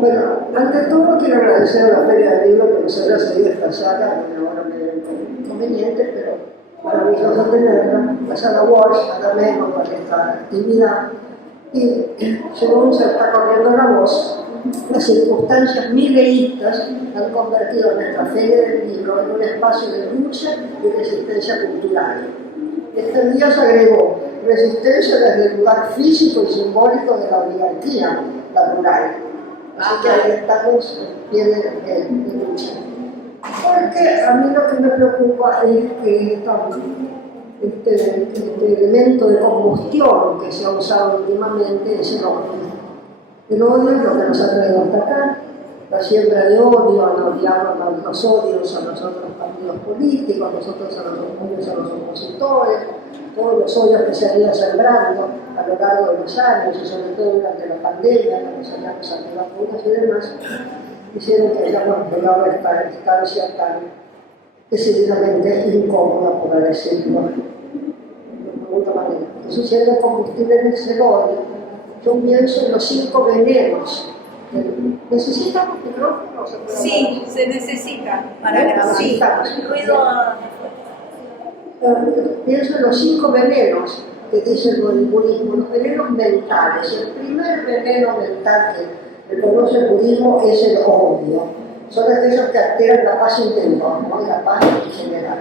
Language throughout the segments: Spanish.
Bueno, ante todo quiero agradecer a la Feria del Libro que nos haya seguido esta sala, que ahora me era inconveniente, pero maravilloso tenerla, la sala Walsh, a menos para esta actividad. Y según se está corriendo la voz, las circunstancias mileístas han convertido nuestra Feria del Libro en un espacio de lucha y resistencia cultural. Este día se agregó resistencia desde el lugar físico y simbólico de la oligarquía, la rural. Así que ahí estamos en pie de lucha. Porque a mí lo que me preocupa es que este elemento de combustión que se ha usado últimamente es el odio. El odio es lo que nos ha traído hasta acá, la siembra de odio, a los odios a los otros partidos políticos, nosotros a los odios a los opositores, todos los odios que se han ido sembrando a lo largo de los años y sobre todo durante la pandemia, cuando salíamos a las vacunas y demás, hicieron que hayamos llegado a esta instancia tan decididamente incómoda, por decirlo de alguna manera. Eso sería el combustible en el odio. Yo pienso en los 5 venenos. ¿Necesitan un micrófono? Sí, se necesita para grabar. Sí, ruido. Pienso en los 5 venenos que dice el budismo, los venenos mentales. El primer veneno mental que reconoce el budismo es el odio. Son aquellos que alteran la paz interior, ¿no? Y la paz en general.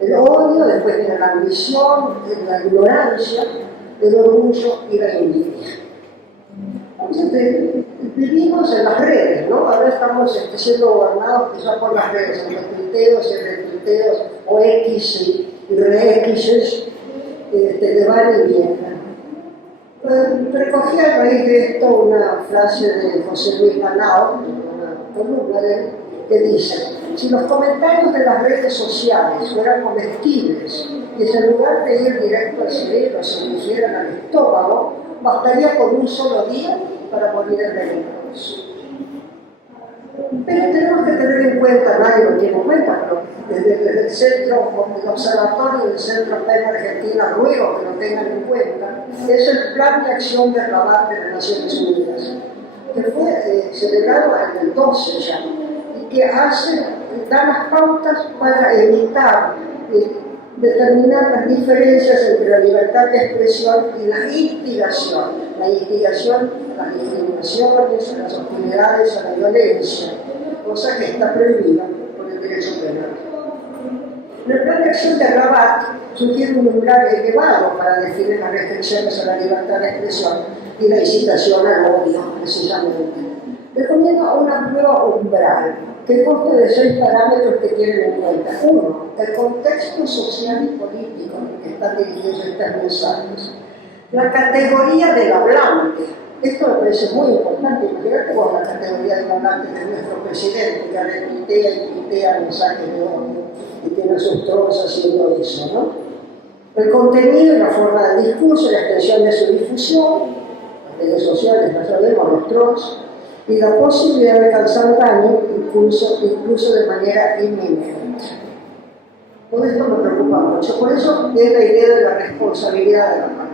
El odio, después viene la ambición, la ignorancia, el orgullo y la envidia. Entonces, vivimos en las redes, ¿no? Ahora estamos siendo gobernados quizás por las redes, en los tuiteos y retuiteos, o X y re-X's, que van y vienen. Recogí a raíz de esto una frase de José Luis Ganao, una columna de él, que dice: si los comentarios de las redes sociales fueran comestibles y en lugar de ir directo al cerebro se dirigieran al estómago, bastaría con un solo día para morir envenenados. Pero tenemos que tener en cuenta, nadie lo tiene en cuenta, pero desde el centro, el observatorio del Centro PEN Argentina, ruego que lo tengan en cuenta, es el Plan de Acción de Rabat de las Naciones Unidas, que fue celebrado en el 12 ya, y que da las pautas para evitar determinar las diferencias entre la libertad de expresión y la instigación. La instigación a las discriminaciones, a las hostilidades, a la violencia, cosa que está prohibida por el derecho penal. El Plan de Acción de Rabat sugiere un umbral elevado para definir las restricciones a la libertad de expresión y la incitación al odio, precisamente. Recomienda un amplio umbral que consta de 6 parámetros que tienen en cuenta. 1. El contexto social y político en el que están dirigidos estos mensajes. La categoría del hablante. Esto me parece muy importante. Imagínate con la categoría del hablante de nuestro presidente, que retuitea y tuitea mensajes de odio y tiene sus trolls haciendo eso, ¿no? El contenido y la forma del discurso, la extensión de su difusión, las redes sociales, ya sabemos, los trolls, y la posibilidad de causar daño incluso de manera inminente. Todo esto me preocupa mucho, por eso es la idea de la responsabilidad de la palabra.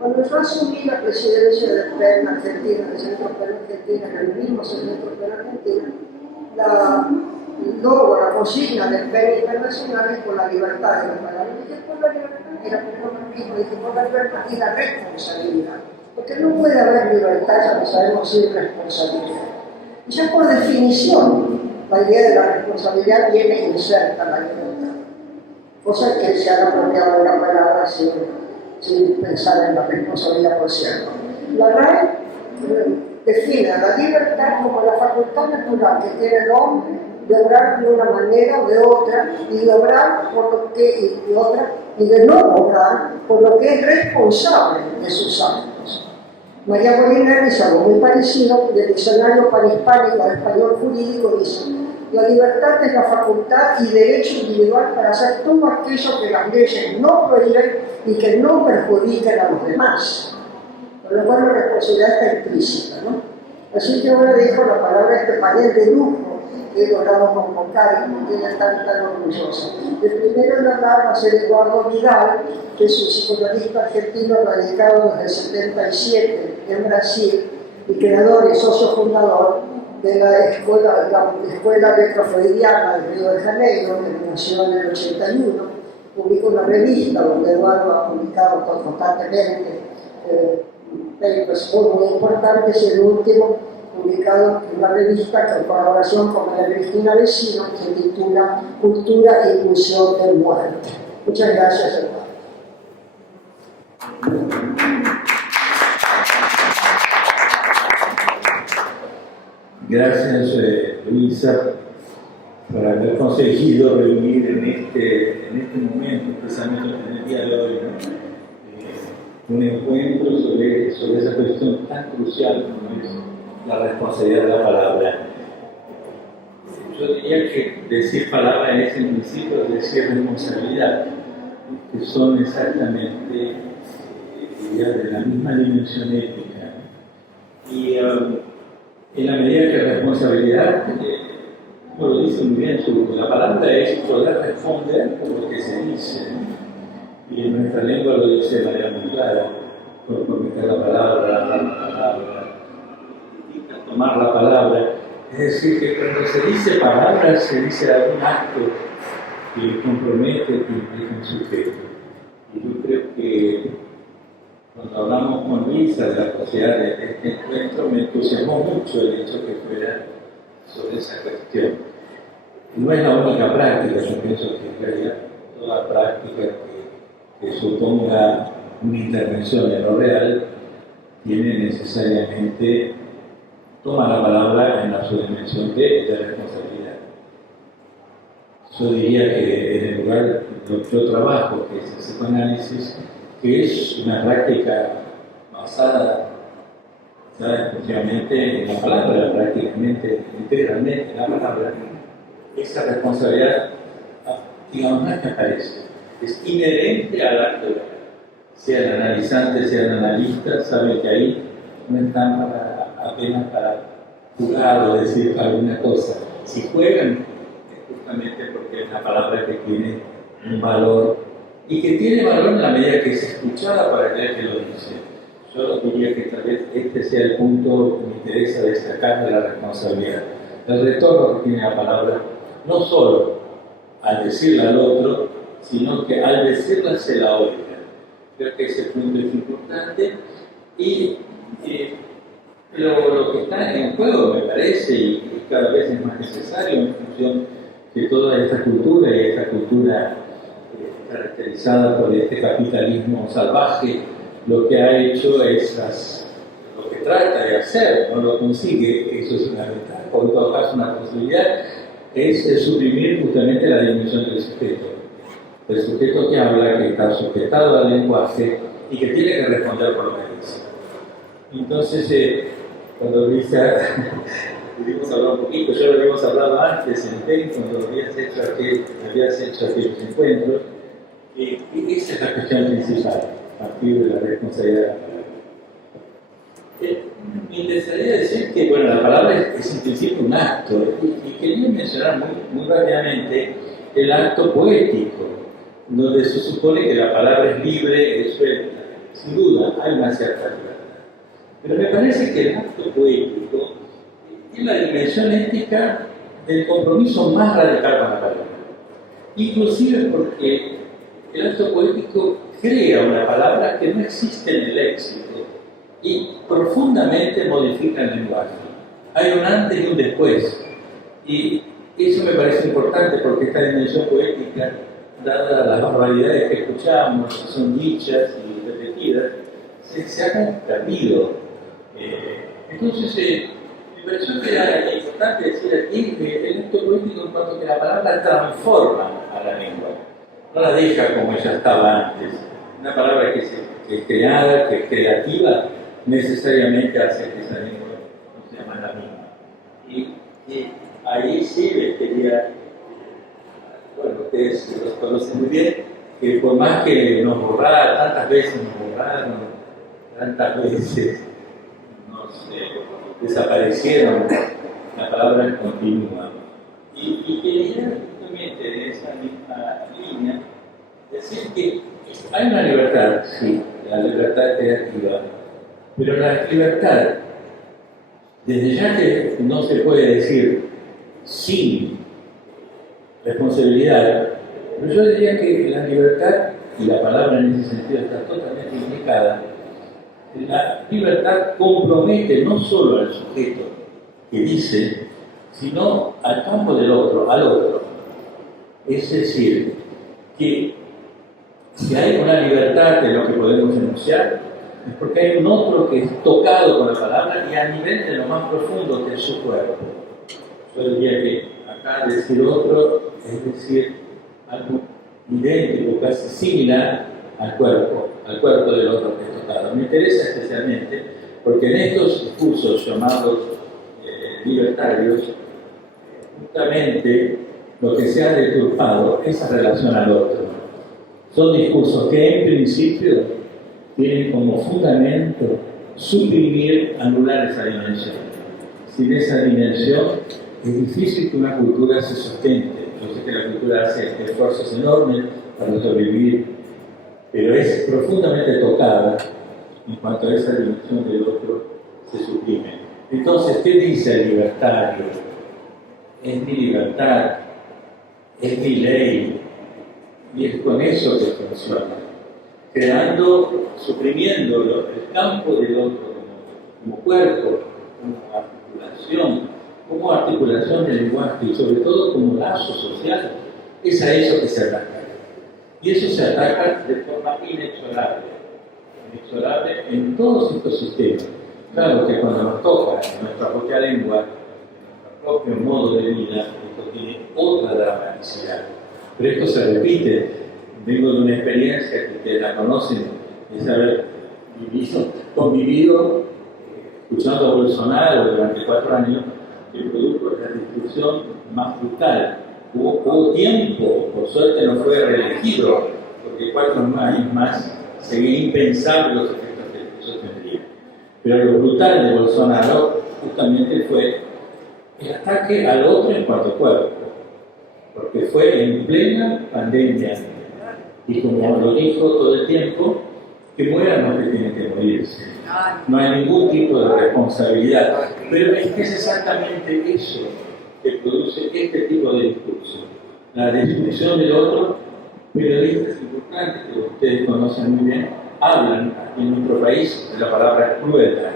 Cuando yo asumí la presidencia del PEN Argentina, del Centro PEN Argentina, en el mismo Centro PEN Argentina, la consigna del PEN internacional es por la libertad de la palabra. Dije por la libertad y la por la libertad y la responsabilidad. Porque no puede haber libertad, ya lo sabemos, sin responsabilidad. Y ya por definición, la idea de la responsabilidad viene inserta en la libertad. Cosa que se ha apropiado de la palabra sin pensar en la responsabilidad, por cierto. La RAE define la libertad como la facultad natural que tiene el hombre de obrar de una manera o de otra, y de obrar por lo que, y de otra, y de no obrar por lo que es responsable de sus actos. María Molina dice algo muy parecido del diccionario panhispánico al español jurídico, dice: la libertad es la facultad y derecho individual para hacer todo aquello que las leyes no prohíben y que no perjudiquen a los demás. Por lo cual la responsabilidad está implícita, ¿no? Así que ahora dejo la palabra a este panel de lujo que he logrado convocar y me tiene tan orgullosa. El primero en hablar va a ser Eduardo Vidal, que es un psicoanalista argentino radicado desde el 77 en Brasil, y creador y socio fundador de la escuela Retrofreudiana de Río de Janeiro, que nació en el 81, publicó una revista donde Eduardo ha publicado constantemente papers muy importantes, y el último publicado en una revista en colaboración con María Cristina Vecino, que se titula Cultura e Inclusión del Muerto. Muchas gracias, Eduardo. Gracias, Luisa, por haber conseguido reunir en este momento, precisamente en el día de hoy, ¿no? Un encuentro sobre esa cuestión tan crucial como es la responsabilidad de la palabra. Yo diría que decir palabra es en principio decir responsabilidad, que son exactamente de la misma dimensión ética. Y en la medida que responsabilidad, como lo dice muy bien, la palabra es poder responder por lo que se dice. Y en nuestra lengua lo dice de manera muy clara: por cometer la palabra, dar la palabra, tomar la palabra. Es decir, que cuando se dice palabra, se dice algún acto que compromete, que implica un sujeto. Y yo creo que cuando hablamos con Luisa de la posibilidad de este encuentro, me entusiasmó mucho el hecho que fuera sobre esa cuestión. No es la única práctica, yo pienso que en realidad toda práctica que suponga una intervención en lo real tiene necesariamente, toma la palabra en su dimensión de responsabilidad. Yo diría que en el lugar donde yo trabajo, que es el psicoanálisis, que es una práctica basada exclusivamente en la palabra, prácticamente, integralmente en la palabra, esa responsabilidad, digamos, no es que aparece, es inherente al acto. Sea el analizante, sea el analista, sabe que ahí no están apenas para jugar o decir alguna cosa. Si juegan, es justamente porque es la palabra que tiene un valor, y que tiene valor en la medida que es escuchada para aquel que lo dice. Yo diría que tal vez este sea el punto que me interesa destacar de la responsabilidad. El retorno que tiene la palabra, no solo al decirla al otro, sino que al decirla se la oiga. Creo que ese punto es importante, y lo que está en juego, me parece, y cada vez es más necesario en función de toda esta cultura, y esta cultura caracterizada por este capitalismo salvaje, lo que ha hecho es lo que trata de hacer, no lo consigue, eso es una ventaja, o en todo caso una posibilidad, es suprimir justamente la dimensión del sujeto. El sujeto que habla, que está sujetado al lenguaje y que tiene que responder por lo que dice. Entonces, cuando Luisa, pudimos hablar un poquito, ya lo habíamos hablado antes en TEN, cuando habías hecho aquellos encuentros, y esa es la cuestión principal, a partir de la responsabilidad. Me interesaría decir que, bueno, la palabra es en principio un acto, y quería mencionar muy rápidamente el acto poético, donde se supone que la palabra es libre, es suelta. Sin duda, hay una cierta libertad. Pero me parece que el acto poético tiene la dimensión ética del compromiso más radical con la palabra. Inclusive porque el acto poético crea una palabra que no existe en el léxico y profundamente modifica el lenguaje. Hay un antes y un después. Y eso me parece importante porque esta dimensión poética, dadas las barbaridades que escuchamos, que son dichas y repetidas, se han perdido. Entonces, me pareció que era importante decir aquí que el acto poético, en cuanto que la palabra transforma a la lengua, no la deja como ella estaba antes. Una palabra que es creada, que es creativa, necesariamente hace que esa lengua no sea más la misma. Y ahí sí les quería, bueno, ustedes los conocen muy bien, que por más que nos borraron, tantas veces nos borraron, tantas veces nos desaparecieron, la palabra continúa. Y quería justamente en esa misma línea decir que hay una libertad, sí, la libertad creativa, pero la libertad Desde ya que no se puede decir sin responsabilidad, pero yo diría que la libertad, y la palabra en ese sentido está totalmente implicada, la libertad compromete no solo al sujeto que dice, sino al campo del otro, al otro. Es decir, que si hay una libertad de lo que podemos enunciar, es porque hay un otro que es tocado con la palabra y a nivel de lo más profundo que es su cuerpo. Yo diría que acá decir otro es decir algo idéntico, casi similar al cuerpo del otro que es tocado. Me interesa especialmente porque en estos discursos llamados libertarios, justamente lo que se ha deturpado es esa relación al otro. Son discursos que en principio tienen como fundamento suprimir, anular esa dimensión. Sin esa dimensión es difícil que una cultura se sustente. Yo sé que la cultura hace esfuerzos enormes para sobrevivir, pero es profundamente tocada en cuanto a esa dimensión del otro se suprime. Entonces, ¿qué dice el libertario? Es mi libertad, es mi ley, y es con eso que funciona, creando, suprimiendo el campo del otro como cuerpo, como articulación del lenguaje y sobre todo como lazo social. Es a eso que se ataca. Y eso se ataca de forma inexorable en todos estos sistemas. Claro que cuando nos toca en nuestra propia lengua, en nuestro propio modo de vida, esto tiene otra dramaticidad. Pero esto se repite. Vengo de una experiencia que ustedes la conocen, es haber convivido escuchando a Bolsonaro durante 4 años, que produjo la destrucción más brutal. Hubo tiempo, por suerte no fue reelegido, porque 4 años más sería impensable los efectos que eso tendría. Pero lo brutal de Bolsonaro justamente fue el ataque al otro en cuanto cuerpo, porque fue en plena pandemia. Y como lo dijo todo el tiempo, que mueran los que tienen que morirse. No hay ningún tipo de responsabilidad. Pero es que es exactamente eso que produce este tipo de discurso. La destrucción del otro. Periodistas importantes que ustedes conocen muy bien, hablan aquí en nuestro país de la palabra crueldad.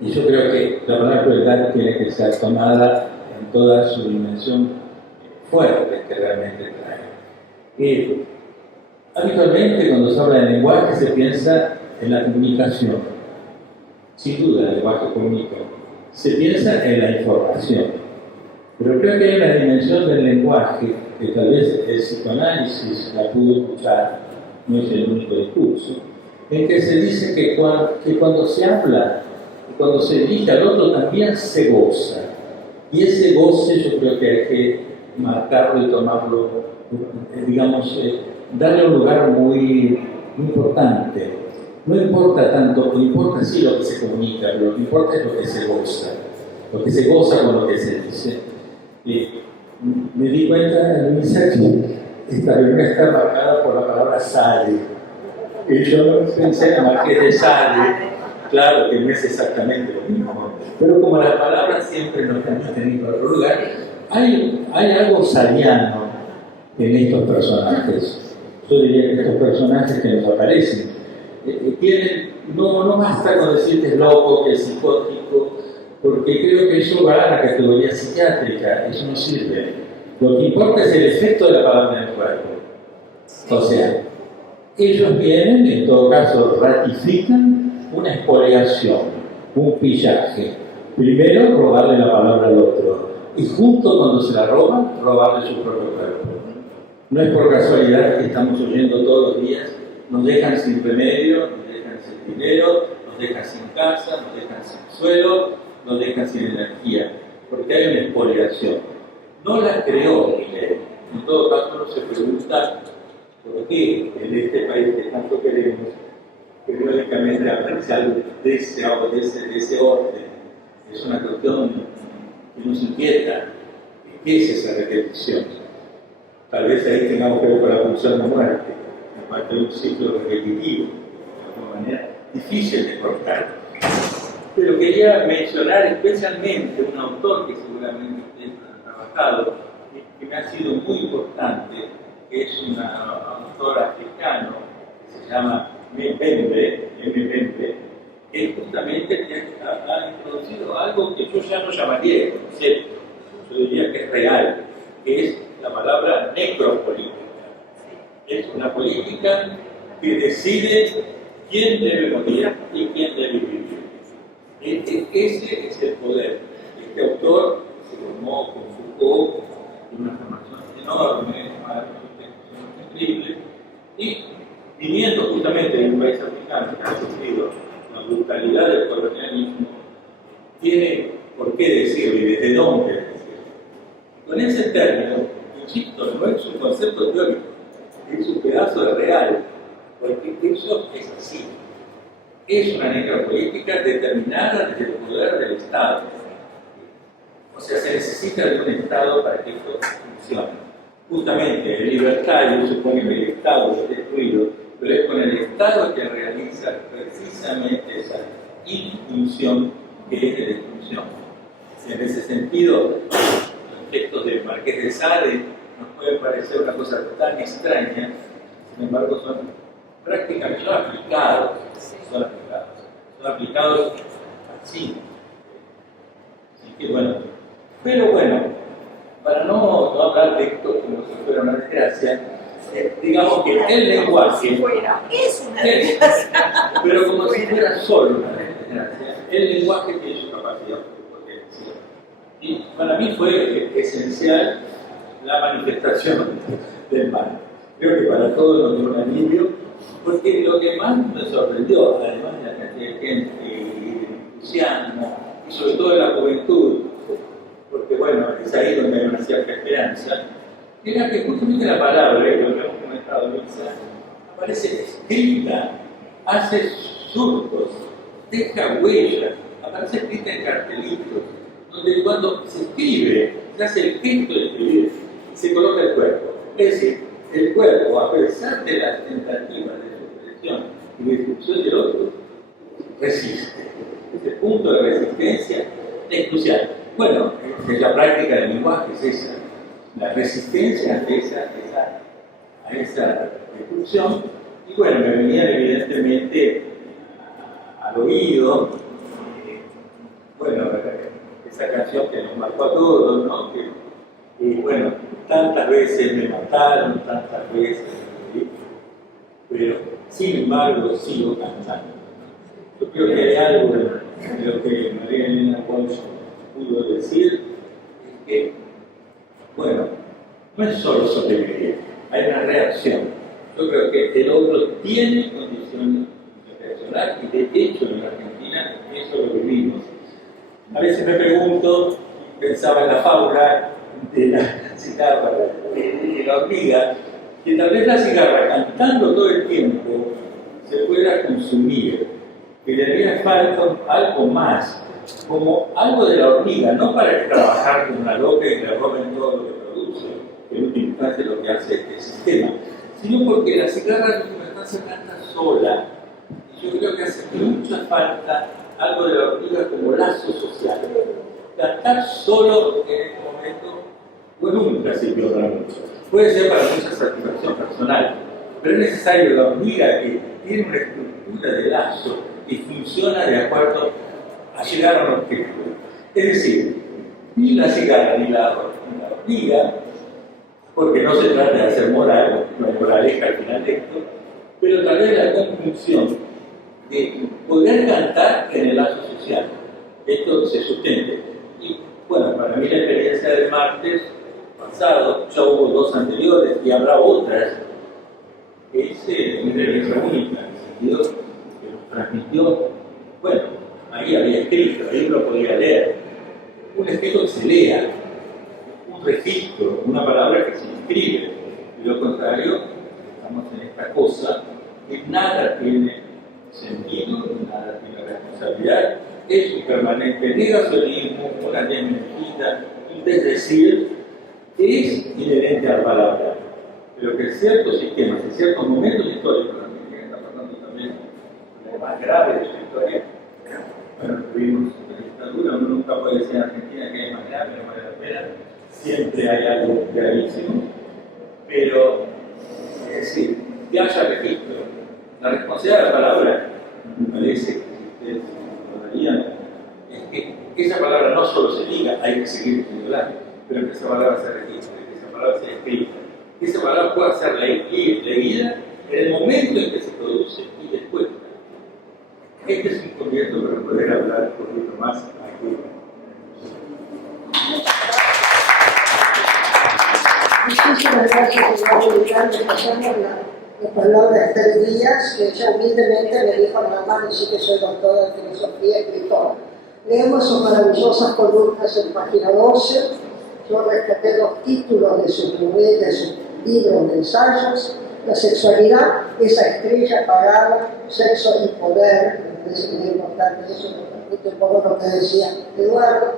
Y yo creo que la palabra crueldad tiene que ser tomada en toda su dimensión fuerte que realmente trae. Habitualmente cuando se habla de lenguaje se piensa en la comunicación. Sin duda el lenguaje comunica. Se piensa en la información. Pero creo que hay una dimensión del lenguaje que tal vez el psicoanálisis la pudo escuchar, no es el único discurso, en que se dice que cuando se habla y cuando se dirige al otro también se goza. Y ese goce yo creo que hay que marcarlo y tomarlo, digamos, darle un lugar muy importante. No importa tanto, no importa sí lo que se comunica, pero lo que importa es lo que se goza con lo que se dice. Me di cuenta en mi search, esta reunión está marcada por la palabra sale. Y yo pensé en la Marqués de Sade, claro que no es exactamente lo mismo, pero como las palabras siempre nos permiten ir a otro lugar, hay algo saliano en estos personajes. Yo diría que estos personajes que nos aparecen tienen, no basta con decir que es loco, que es psicótico, porque creo que eso va a la categoría psiquiátrica, eso no sirve. Lo que importa es el efecto de la palabra en el cuerpo. O sea, ellos vienen, en todo caso, ratifican una expoliación, un pillaje. Primero, robarle la palabra al otro, y junto cuando se la roban, robarle su propio cuerpo. No es por casualidad que estamos oyendo todos los días, nos dejan sin remedio, nos dejan sin dinero, nos dejan sin casa, nos dejan sin suelo, nos dejan sin energía, porque hay una expoliación. No la creó Milei. En todo caso uno se pregunta por qué en este país que tanto queremos, periódicamente aparece algo de ese orden. Es una cuestión que nos inquieta. ¿Qué es esa repetición? Tal vez ahí tengamos que ver con la pulsión de muerte, en cuanto a un ciclo repetitivo, de alguna manera difícil de cortar. Pero quería mencionar especialmente un autor que seguramente ustedes han trabajado, que me ha sido muy importante, que es un autor africano que se llama Mbembe, que justamente ha introducido algo que yo ya no llamaría de concepto, yo diría que es real, que es la palabra necropolítica. Es una política que decide quién debe morir y quién debe vivir. Ese es el poder. Este autor se formó con Foucault, una formación enorme, unos textos increíbles, y viniendo justamente de un país africano que ha sufrido la brutalidad del colonialismo, tiene por qué decirlo y desde dónde decirlo. Con ese término, insisto, no es un concepto teórico, es un pedazo de real, porque eso es así. Es una necropolítica determinada desde el poder del Estado. O sea, se necesita de un Estado para que esto funcione. Justamente, el libertario supone que el Estado es destruido, pero es con el Estado que realiza precisamente esa infunción que es de destrucción. En ese sentido, los textos del Marqués de Sade nos pueden parecer una cosa tan extraña, sin embargo son prácticamente aplicados, son aplicados así. Así que bueno, pero bueno, para no hablar de esto como si fuera una desgracia, digamos que el lenguaje es una desgracia, pero como si fuera solo una desgracia, el lenguaje tiene su capacidad de potencia. Y para mí fue esencial la manifestación del mal. Creo que para todos nos dio un alivio, porque lo que más me sorprendió, además de la cantidad de gente y del entusiasmo, y sobre todo de la juventud, porque bueno, es ahí donde hay una cierta esperanza, era que justamente la palabra, lo que hemos comentado, Luisa, aparece escrita, hace surcos, deja huellas, aparece escrita en cartelitos, donde cuando se escribe, se hace el gesto de escribir, se coloca el cuerpo. Es decir, el cuerpo, a pesar de las tentativas de supresión y de destrucción del otro, resiste. Ese punto de resistencia es crucial. Bueno, es la práctica del lenguaje, es esa, la resistencia ante a esa destrucción. Y bueno, me venían evidentemente al oído, bueno, esa canción que nos marcó a todos, ¿no? Que bueno, tantas veces me mataron, tantas veces, ¿sí? Pero sin embargo sigo cantando. Yo creo que hay algo de lo que María Elena Walsh pudo decir, es que, bueno, no es solo sobrevivir, hay una reacción. Yo creo que el otro tiene condiciones de reaccionar y de hecho en la Argentina eso lo vivimos. A veces me pregunto, pensaba en la fábula de la cigarra, de la hormiga, que tal vez la cigarra cantando todo el tiempo se pueda consumir, que le haría falta algo más, como algo de la hormiga, no para trabajar como una loca y le roben todo lo que produce, que en última instancia es lo que hace este sistema, sino porque la cigarra en última instancia canta sola, y yo creo que hace mucha falta algo de la hormiga como lazo social. Cantar solo en este momento, pues nunca sirvió para mucho. Puede ser para mucha satisfacción personal, pero es necesario la hormiga que tiene una estructura de lazo y funciona de acuerdo a llegar a un objetivo. Es decir, ni la cigarra ni la hormiga, porque no se trata de hacer moral, no hay moraleja al final de esto, pero tal vez la conclusión de poder cantar en el lazo social. Esto se sustente. Y bueno, para mí la experiencia del martes pasado, ya hubo dos anteriores y habrá otras, es una experiencia única, en el sentido que nos transmitió, bueno, ahí había escrito, ahí lo podía leer, un escrito que se lea, un registro, una palabra que se inscribe, y lo contrario, estamos en esta cosa que nada tiene sentido, nada tiene responsabilidad, es un permanente negacionismo, una desmentida, un desdecir, que es inherente a la palabra, pero que ciertos sistemas, en ciertos momentos históricos, la Argentina está pasando también lo más grave de su historia, bueno, vivimos en la dictadura, uno nunca puede decir en Argentina que es más grave, no vale la pena, siempre hay algo gravísimo, pero es decir, que haya registro. La responsabilidad de la palabra, me parece que ustedes lo darían, es que esa palabra no solo se diga, hay que seguir estudiando, pero que esa palabra se registre, que esa palabra sea escrita, que esa palabra pueda ser leída en el momento en que se produce y después. Este es un comienzo para poder hablar un poquito más aquí. Muchísimas gracias, señor Militar. Le pasamos la palabra a Esther Díaz, que ella humildemente me dijo nada más decir que soy doctora de filosofía y escritora. Leemos sus maravillosas columnas en página 12. Yo rescaté los títulos de sus libros de ensayos. La sexualidad, esa estrella apagada, sexo y poder, me parece que es muy importante, eso me un poco lo que decía Eduardo,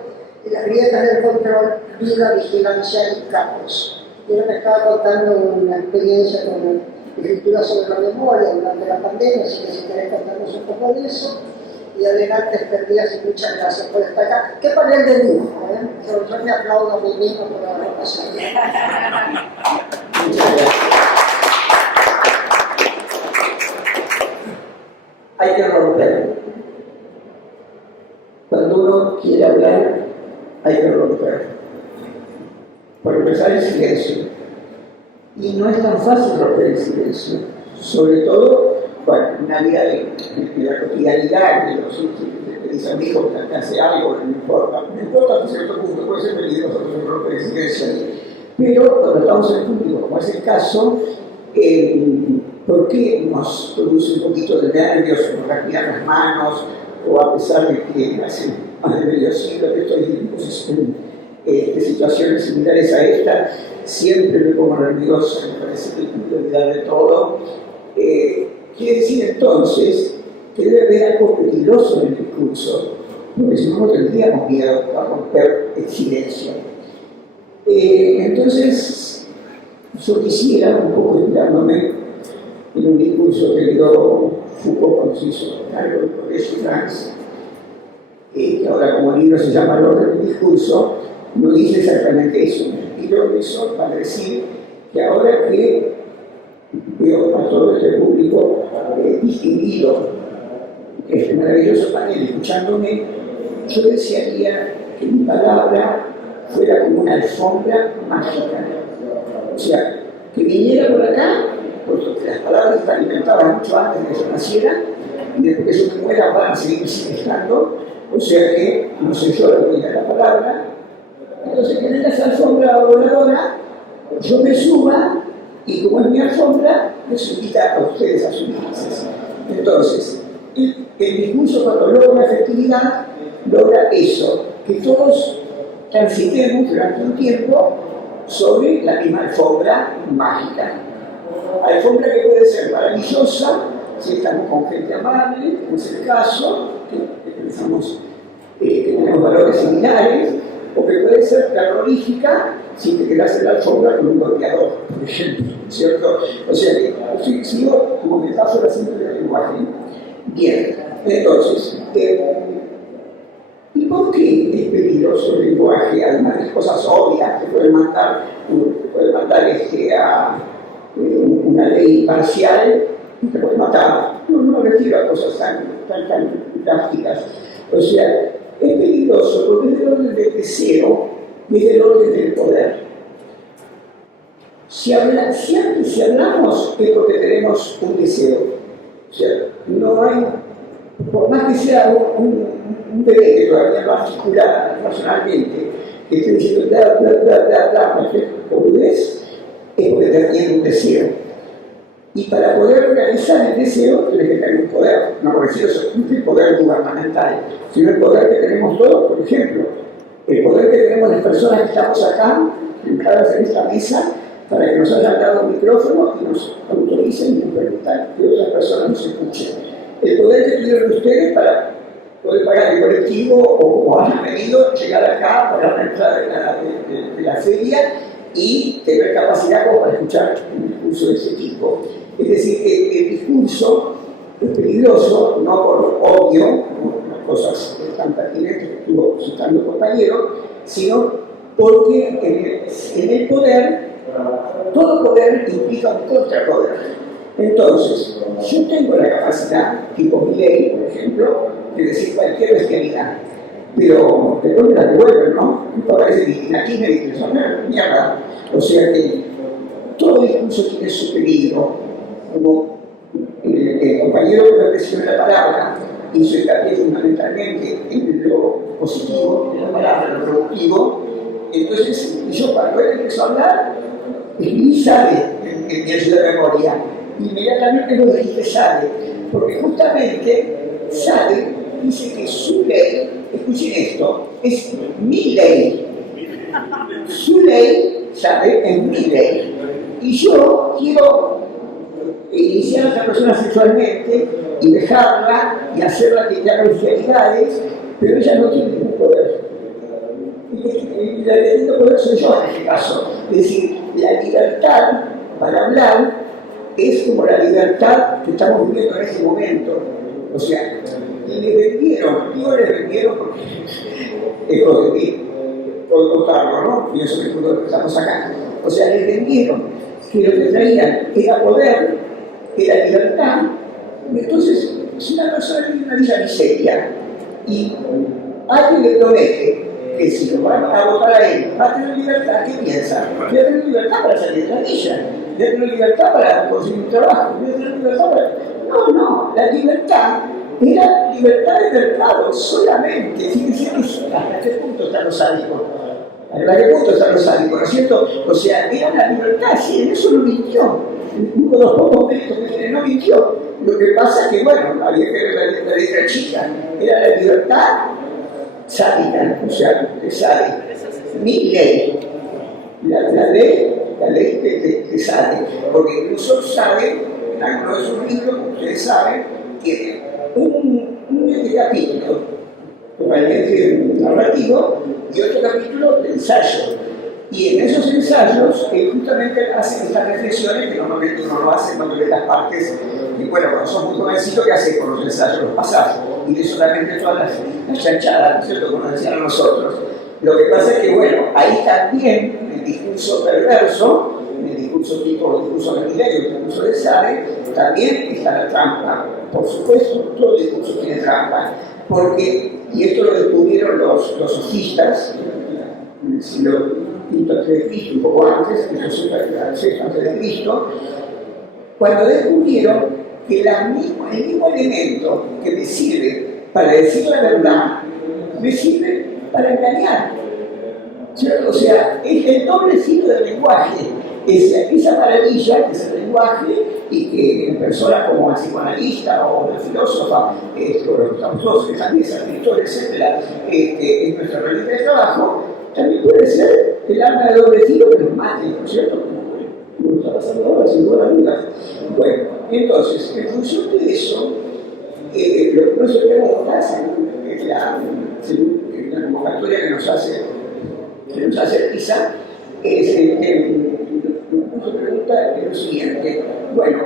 y las grietas del control, vida, vigilancia y caos. Yo me estaba contando una experiencia con escritura sobre la memoria durante la pandemia, así que si querés contarnos un poco de eso. Y adelante, Esther Díaz, y muchas gracias por estar acá. Qué panel de lujo, ¿eh? Yo me aplaudo a mí mismo por haberlo pasado. Muchas gracias. Hay que romper. Cuando uno quiere hablar, hay que romper. Por empezar el silencio. Y no es tan fácil romper el silencio. Sobre todo, bueno, una vida de la cotidianidad, de los que mis amigos que hace algo, no importa hasta cierto punto, puede ser peligroso romper el silencio. Pero cuando estamos en público, como es el caso, ¿por qué nos produce un poquito de nervios, nos respiran las manos, o a pesar de que hace más de medio siglo que estoy en situaciones similares a esta, siempre me pongo nervioso, me parece que hay que olvidar de todo? Quiere decir entonces que debe haber algo peligroso en el discurso, porque si no tendríamos miedo a romper el silencio. Entonces, yo quisiera, un poco inspirándome en un discurso que dio Foucault cuando se hizo cargo del Colegio France, que ahora como libro se llama El orden del discurso, no dice exactamente eso, me inspiró en eso para decir que ahora que veo a todo este público distinguido, este maravilloso panel escuchándome, yo desearía que mi palabra fuera como una alfombra mágica. O sea, que viniera por acá, porque las palabras están inventadas mucho antes de que yo naciera, y después que yo me muera van a seguir estando. O sea que no sé yo lo que diga la palabra. Entonces, que en esa alfombra voladora yo me suba, y como es mi alfombra, les invita a ustedes a subirse. Entonces, el discurso, cuando logra efectividad, logra eso, que todos transitemos durante un tiempo sobre la misma alfombra mágica. Alfombra que puede ser maravillosa si estamos con gente amable, como es el caso, que pensamos que tenemos valores similares, o que puede ser terrorífica si te quedas en la alfombra con un golpeador, por ejemplo, ¿cierto? O sea, que sigo como metáfora siempre del lenguaje. Bien, entonces, ¿y por qué es peligroso el lenguaje? Además de cosas obvias que pueden mandar a una ley parcial y te puede matar. No me refiero a cosas tan drásticas. O sea, es peligroso porque es del orden del deseo y es del orden del poder. Si hablamos es porque tenemos un deseo. O sea, no hay, por más que sea un bebé que todavía no articula racionalmente, que esté diciendo cualquier boludez, es porque tiene un deseo. Y para poder realizar el deseo, tienes que tener un poder. No me refiero solamente al poder gubernamental, sino el poder que tenemos todos, por ejemplo. El poder que tenemos las personas que estamos acá, sentadas en esta mesa, para que nos hayan dado un micrófono y nos autoricen y nos permitan que otras personas nos escuchen. El poder que tuvieron ustedes para poder pagar el colectivo o como hayan venido, llegar acá, pagar la entrada de la feria y tener capacidad como para escuchar un discurso de ese tipo. Es decir, el discurso es peligroso, no por lo obvio, como las cosas están citando compañeros, sino porque en el poder, todo poder implica un contrapoder. Entonces, yo tengo la capacidad, tipo Milei, por ejemplo, de decir cualquier bestialidad, pero después me la devuelven, ¿no? Me parece que aquí me dicen, son mierda. O sea que todo discurso tiene su peligro. Como el compañero que me recibe la palabra hizo hincapié fundamentalmente en lo positivo de la palabra, lo productivo, entonces yo cuando él empezó a hablar, escribí sabe en mi ayuda de memoria. Inmediatamente lo dijiste sabe, porque justamente sabe dice que su ley, escuchen esto, es mi ley. Su ley, sabe, es mi ley. Y yo quiero iniciar a esa persona sexualmente y dejarla y hacerla que haga infidelidades, pero ella no tiene ningún poder. Y la que tiene poder soy yo en este caso. Es decir, la libertad para hablar es como la libertad que estamos viviendo en este momento. O sea, le vendieron, digo le vendieron porque por contarlo, ¿no? Pienso que todo lo que estamos acá. O sea, le vendieron que lo que traían era poder, era libertad. Entonces, si una persona vive una vida miseria y alguien le promete que si lo van a votar a él, va a tener libertad, ¿qué piensa? Va a tener libertad para salir de la villa, va a tener libertad para conseguir un trabajo, va a tener libertad para... No, la libertad era libertad de mercado solamente. Fíjense hasta qué punto están los sádicos. ¿Hasta qué punto están los sádicos? ¿No es cierto? O sea, era una libertad, sí, en eso no mintió. Uno de los pocos méritos que tiene no mintió. Lo que pasa es que, bueno, había que ver la letra chica. Era la libertad sádica, o sea, de sádico. Mi ley. La ley de Sade, porque incluso Sade, en algunos de sus libros, como ustedes saben, tiene un capítulo totalmente narrativo y otro capítulo de ensayo. Y en esos ensayos, él justamente hace estas reflexiones que normalmente uno no hace cuando ve las partes. Y bueno, cuando sos muy jovencito, ¿qué haces con los ensayos? Los pasás y de solamente todas las chanchadas, ¿no es cierto? Como nos decían a nosotros. Lo que pasa es que, bueno, ahí también, en el discurso perverso, en el discurso tipo, el discurso de Milei, el discurso de Sade, también está la trampa. Por supuesto, todo el discurso tiene trampa. Porque, y esto lo descubrieron los sofistas en el siglo V a.C., un poco antes, en el siglo VI a.C., cuando descubrieron que el mismo elemento que me sirve para decir la verdad, me sirve para engañar. ¿Cierto? O sea, es el doble ciclo del lenguaje. Esa maravilla que es el lenguaje y que en personas como el psicoanalista o la filósofa, o los filósofos, también escritores, etc., en nuestra realidad de trabajo, también puede ser el arma de doble filo que nos mate, ¿no es cierto? Como está pasando ahora, sin lugar a dudas. Bueno, entonces, en función de eso, lo que uno se pregunta es la convocatoria que nos hace PISA, uno se pregunta lo siguiente: bueno,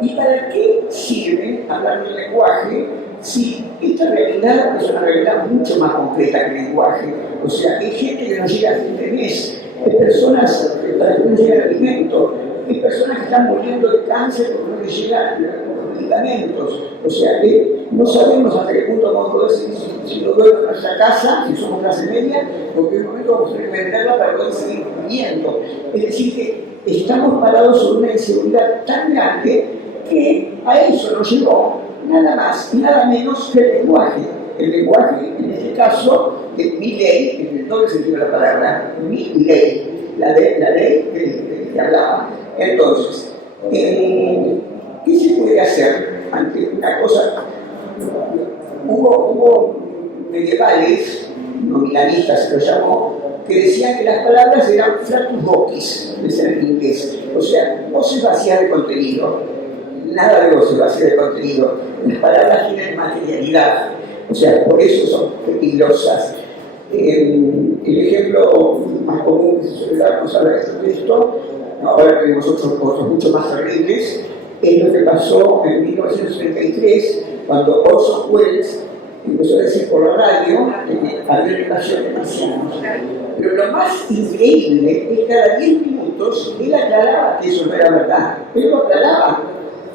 ¿y para qué sirve hablar del lenguaje si esta realidad es una realidad mucho más concreta que el lenguaje? O sea, hay gente que no llega a fin de mes, hay personas para que no llega el alimento, hay personas que están muriendo de cáncer porque no les llegan los medicamentos. O sea, que no sabemos hasta qué punto vamos a poder seguir si nos duele en nuestra casa, si somos clase media, porque en un momento vamos a tener que venderla para poder seguir viviendo. Es decir, que estamos parados sobre una inseguridad tan grande que a eso nos llevó nada más y nada menos que el lenguaje. El lenguaje, en este caso, de mi ley, en todo el sentido de la palabra, mi ley, la ley de que hablaba. Entonces, ¿qué se puede hacer ante una cosa? Hubo medievales, nominalistas se lo llamó, que decían que las palabras eran flatus vocis, decían en inglés, o sea, voces vacías de contenido. Nada de voces vacías de contenido. Las palabras tienen materialidad, o sea, por eso son peligrosas. El ejemplo más común que se suele dar cuando se habla de este texto, ahora tenemos otros mucho más terribles, es lo que pasó en 1933, cuando Orson Welles empezó a decir por la radio que había invasión de marcianos. Pero lo más increíble es que cada 10 minutos él aclaraba que eso no era verdad. Él lo aclaraba.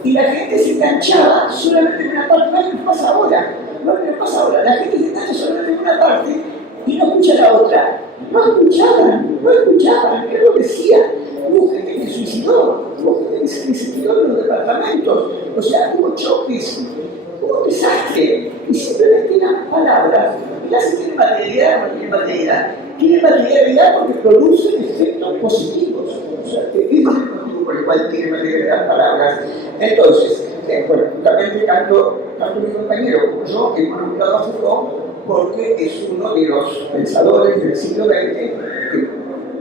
Y la gente se enganchaba solamente en una parte. No es lo que pasa ahora. No es lo que pasa ahora. La gente se engancha solamente en una parte y no escucha la otra. No escuchaban. Él lo decía. Hubo gente que se suicidó, hubo gente que se tiró de los departamentos. O sea, hubo choques, hubo un desastre. Y simplemente eran palabras. Mirá si tiene materialidad o no tiene materialidad. Tiene materialidad porque producen efectos positivos. O sea, que ese es el motivo por el cual tiene materialidad las palabras. Entonces, bueno, justamente tanto mi compañero como yo hemos nombrado a Foucault porque es uno de los pensadores del siglo XX que,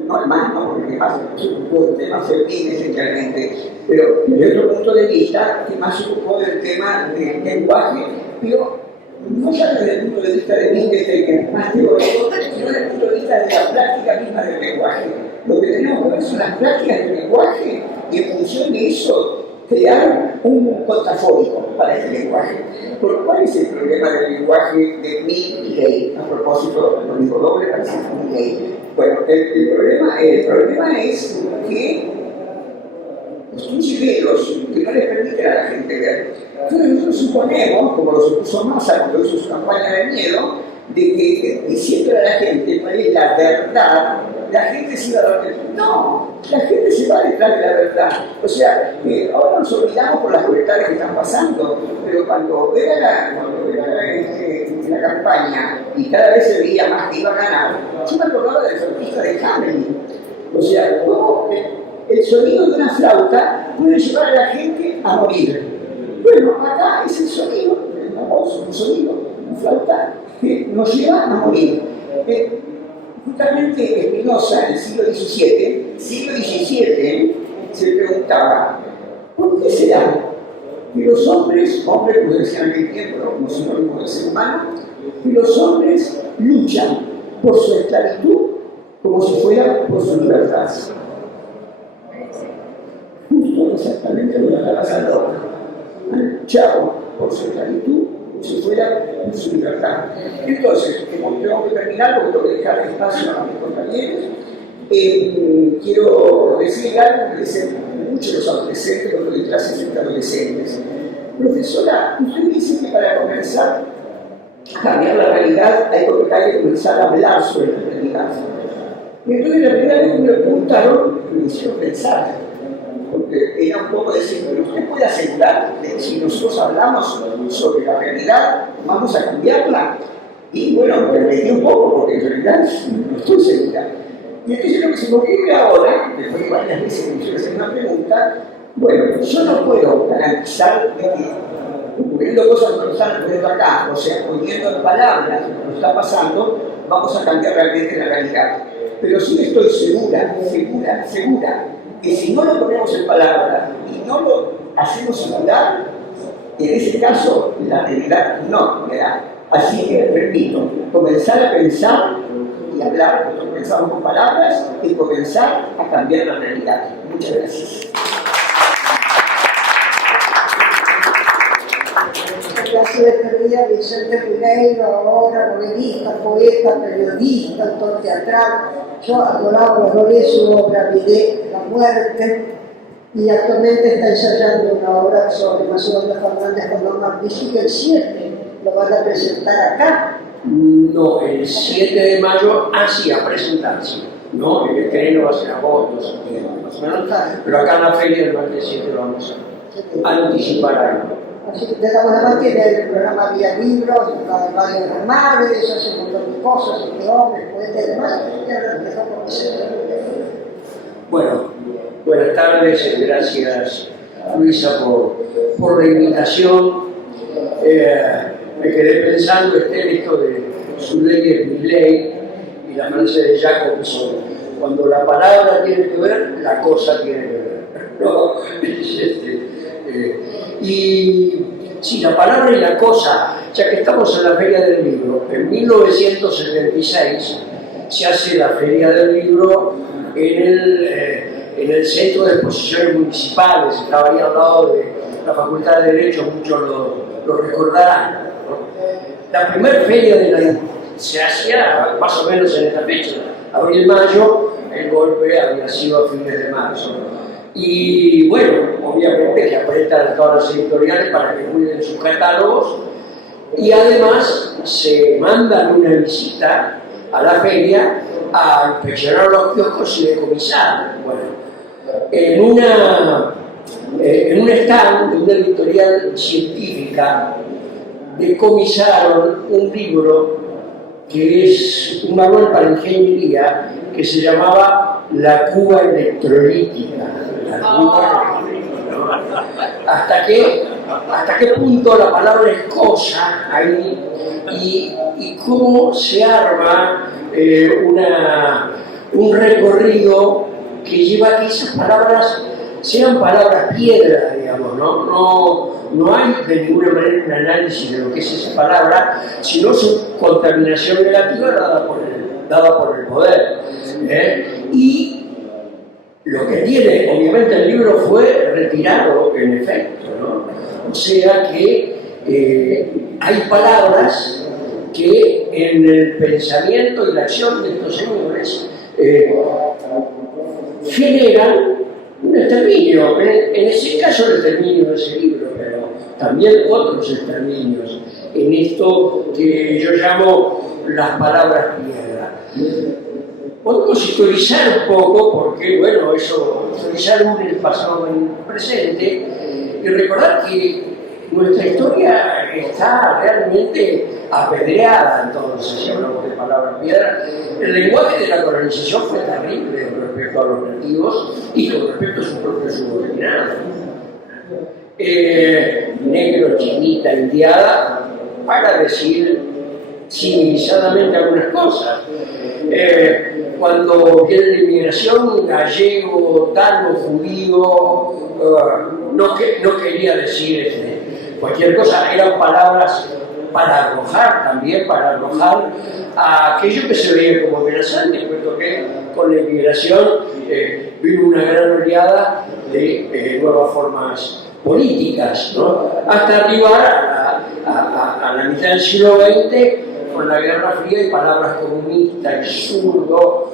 no más, no, porque más se ocupó del tema femenino esencialmente, pero desde otro punto de vista que más se ocupó del tema del lenguaje, pero no ya desde el punto de vista de Wittgenstein, que es más teórico, sino desde el punto de vista de la práctica misma del lenguaje. Lo que tenemos que ver son las prácticas del lenguaje y en función de eso crear un contrafórico para este lenguaje. ¿Por cuál es el problema del lenguaje de Milley? A propósito, lo digo doble para decir Milley. Bueno, el problema es que construye velos que no les permiten a la gente ver. Entonces nosotros suponemos, como lo supuso Massa cuando hizo su campaña de miedo, de que diciendo a la gente cuál es la verdad, la gente se va a dar cuenta. No, la gente se va detrás de la verdad. O sea, ahora nos olvidamos por las libertades que están pasando, pero cuando era la campaña y cada vez se veía más que iba a ganar, yo me acordaba del flautista de Hamelin. O sea, cómo el sonido de una flauta puede llevar a la gente a morir. Bueno, acá es el sonido, una voz, un sonido, una flauta, que nos lleva a morir. Justamente Spinoza, en el siglo XVII, se preguntaba, ¿por qué será que los hombres pues decían en aquel tiempo, como sinónimo del ser humano, que los hombres luchan por su esclavitud como si fuera por su libertad? Justo exactamente lo que está pasando. Han luchado por su esclavitud como si fuera por su libertad. Entonces, tengo que terminar porque tengo que dejar espacio a mis compañeros. Quiero decir algo que dicen muchos los adolescentes cuando doy clases entre adolescentes. Profesora, usted dice que para comenzar a cambiar la realidad hay que comenzar a hablar sobre la realidad. Y entonces la primera vez que me lo preguntaron, me hicieron pensar, porque era un poco decir, pero usted puede asegurar que si nosotros hablamos sobre la realidad, vamos a cambiarla. Y bueno, me perdí un poco, porque en realidad no estoy segura. Y entonces lo que se me ocurre ahora, después de varias veces que me hicieron hacer una pregunta, bueno, yo no puedo garantizar de que ocurriendo cosas que nos están ocurriendo acá, o sea, poniendo en palabras lo que nos está pasando, vamos a cambiar realmente la realidad. Pero sí estoy segura, que si no lo ponemos en palabras y no lo hacemos circular, en ese caso la realidad no me da. Así que, repito, comenzar a pensar y hablar, nosotros pensamos con palabras, y comenzar a cambiar la realidad. Muchas gracias. La secretaría Vicente Pineiro, ahora novelista, poeta, periodista, autor teatral. Yo adoré su obra, Miré la muerte, y actualmente está ensayando una obra sobre Macedonio Fernández con Don Martí, que el 7 lo van a presentar acá. No, el 7 de mayo así a presentarse, ¿no? El estreno va a ser agosto, septiembre, más o menos, pero acá en la feria del martes 7 lo vamos a anticipar algo. Así que de esta manera tiene el programa Vía Libros, la Radio de las Madres, hace un montón de cosas, de hombres, poetas y demás, y ahora empezó con ese. Bueno, buenas tardes, gracias Luisa por la invitación. Me quedé pensando en esto de Sully Milley y la frase de Jacobson: cuando la palabra tiene que ver, la cosa tiene que ver, ¿no? Y sí, la palabra y la cosa, ya que estamos en la Feria del Libro, en 1976 se hace la Feria del Libro en el Centro de Exposiciones Municipales, estaba ahí al lado de la Facultad de Derecho, muchos lo recordarán, ¿no? La primera feria de la se hacía más o menos en esta fecha, abril-mayo, el golpe había sido a fines de marzo. Y bueno, obviamente que apretan todas las editoriales para que cuiden sus catálogos y además se mandan una visita a la feria a inspeccionar los kioscos y decomisar. Bueno, en un stand de una editorial científica decomisaron un libro que es un manual para ingeniería que se llamaba La Cuba Electrolítica. La Cuba Electrolítica, ¿no? ¿Hasta qué punto la palabra es cosa ahí y cómo se arma un recorrido que lleva a que esas palabras sean palabras piedra, digamos, no hay de ninguna manera un análisis de lo que es esa palabra, sino su contaminación negativa dada por el poder. Y lo que tiene, obviamente el libro fue retirado en efecto, ¿no? O sea que hay palabras que en el pensamiento y la acción de estos señores generan un exterminio, en ese caso el exterminio de ese libro, pero también otros exterminios, en esto que yo llamo las palabras piedra. Podemos historizar un poco, porque bueno, eso, historizar un el pasado en el presente, y recordar que nuestra historia está realmente apedreada, entonces, si hablamos de palabras piedra. El lenguaje de la colonización fue terrible con respecto a los nativos y con respecto a sus propios subordinados. Negro, chinita, indiada, para decir civilizadamente algunas cosas. Cuando viene la inmigración, gallego, tano, judío, no quería decir cualquier cosa, eran palabras para arrojar también, para arrojar a aquello que se veía como amenazante, puesto que con la inmigración vino una gran oleada de nuevas formas políticas, ¿no? Hasta arribar a la mitad del siglo XX con la Guerra Fría y palabras comunista y zurdo,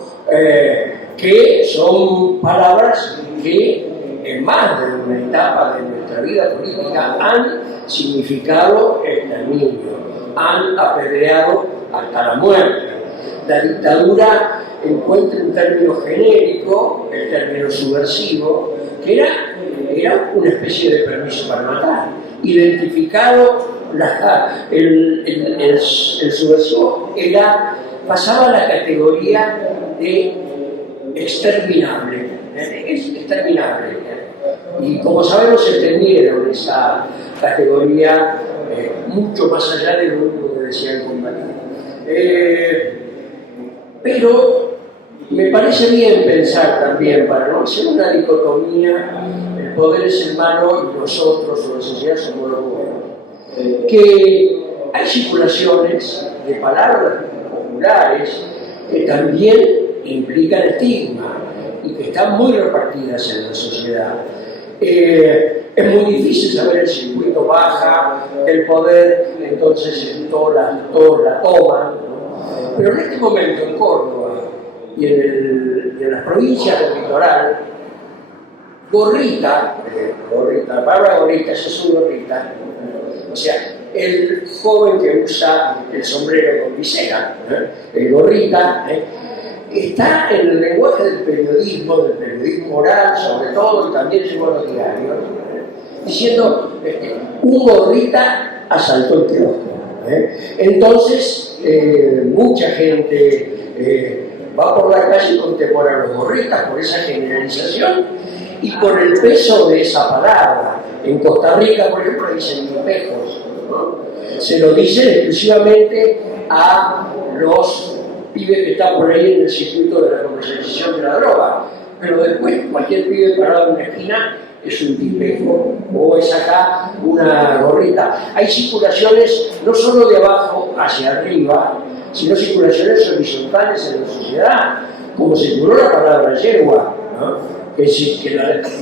que son palabras que en más de una etapa de nuestra vida política han significado exterminio, han apedreado hasta la muerte. La dictadura encuentra un término genérico, el término subversivo, que era una especie de permiso para matar. Identificado, el subversivo pasaba a la categoría de exterminable. Es exterminable. Y como sabemos, se entendieron esa categoría mucho más allá de lo único que decían combatir. Pero me parece bien pensar también, para no hacer una dicotomía, el poder es el malo y nosotros o la sociedad somos los buenos, que hay circulaciones de palabras populares que también implican estigma y que están muy repartidas en la sociedad. Es muy difícil saber el circuito baja, el poder, entonces todos la toman, ¿no? Pero en este momento en Córdoba y en las provincias del litoral, gorrita, la palabra gorrita, eso es un gorrita, o sea, el joven que usa el sombrero con visera, el gorrita, está en el lenguaje del periodismo oral sobre todo, y también llegó a los diarios, diciendo un gorrita asaltó el kiosco. Entonces, mucha gente va por la calle y contempora a los gorritas por esa generalización y por el peso de esa palabra. En Costa Rica, por ejemplo, dicen espejos, ¿no? Se lo dicen exclusivamente a los pibes que están por ahí en el circuito de la comercialización de la droga, pero después cualquier pibe parado en una esquina es un tipejo o es acá una gorrita. Hay circulaciones no solo de abajo hacia arriba, sino circulaciones horizontales en la sociedad, como circuló la palabra yegua, ¿no? que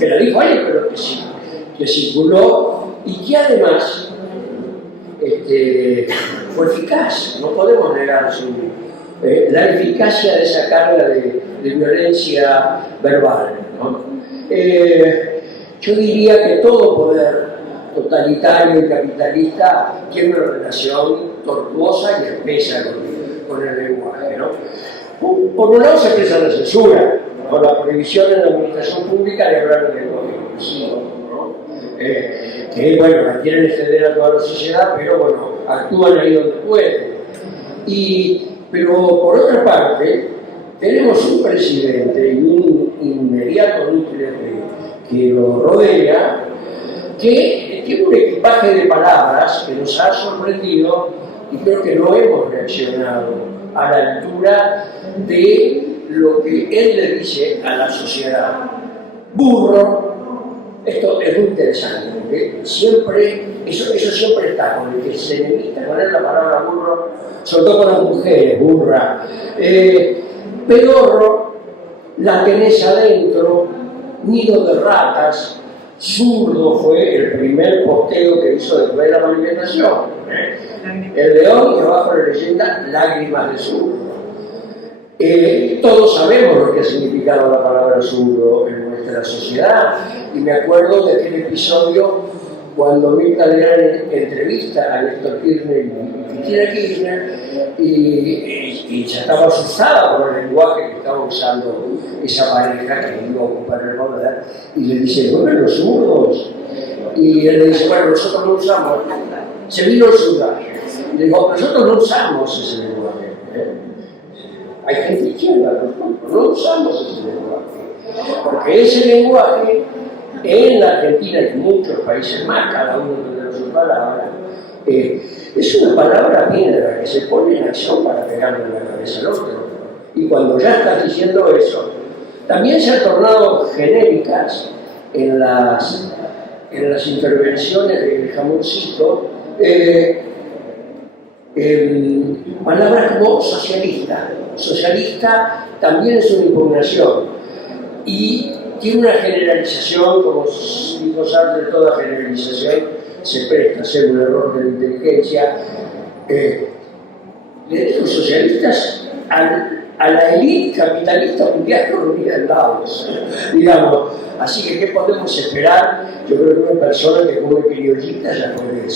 la dijo alguien, pero que circuló y que además fue eficaz, no podemos negar la eficacia de esa carga de violencia verbal, ¿no? Yo diría que todo poder totalitario y capitalista tiene una relación tortuosa y espesa con el lenguaje, ¿no? Por un lado se expresa la censura, con la prohibición en la administración pública de hablar en lenguaje inclusivo, ¿no? Que bueno, la quieren extender a toda la sociedad, pero bueno, actúan ahí donde pueden. Pero por otra parte, tenemos un presidente y un inmediato núcleo que lo rodea, que tiene un equipaje de palabras que nos ha sorprendido y creo que no hemos reaccionado a la altura de lo que él le dice a la sociedad. Burro, esto es muy interesante, porque eso siempre está, con el que se enemista con él la palabra burro, sobre todo con las mujeres, burra. Pedorro, la tenés adentro, nido de ratas. Zurdo fue el primer posteo que hizo después de la manifestación. El león, y abajo la leyenda, lágrimas de zurdo. Todos sabemos lo que ha significado la palabra zurdo en nuestra sociedad, y me acuerdo de aquel episodio cuando Mirta Legrand entrevista a Néstor Kirchner y Cristina Kirchner, y ya estaba asustada por el lenguaje que estaba usando esa pareja que iba a ocupar el poder, y le dice, bueno, los zurdos. Y él le dice, bueno, nosotros no usamos, se vino el sudario. Y le digo, nosotros no usamos ese lenguaje. Hay gente izquierda, no usamos ese lenguaje. Porque ese lenguaje, en la Argentina y en muchos países más, cada uno tiene su palabra, es una palabra piedra que se pone en acción para pegarle en la cabeza al otro. Y cuando ya estás diciendo eso, también se han tornado genéricas en las intervenciones del jamoncito, palabras como socialista. Socialista también es una impugnación y tiene una generalización, como dijo Sartre, toda generalización se presta a ser un error de la inteligencia. Le digo socialistas a la élite capitalista mundial reunida en Davos, digamos. Así que, ¿qué podemos esperar? Yo creo que una persona que come criollita ya puede